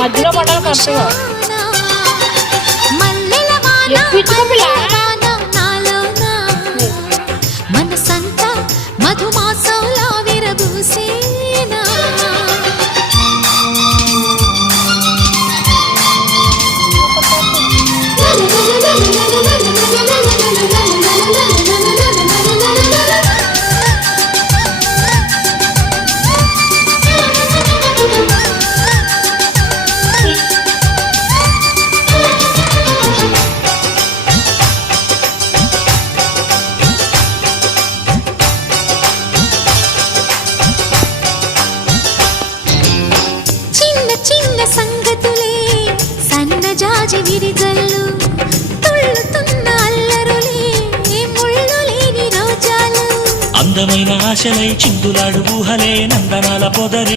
మధ్యలో పడాలి కరెక్ట్గా మనసంతా మధుమాసంలా విరబూసేనా సంగతులే సన్నజాజి విరిజల్లు తుళ్ళుతున్న అల్లరులే ముళ్ళు లేని రోజాలు అందమైన ఆశలై చిందులాడు ఊహలే నందనాల పొదరి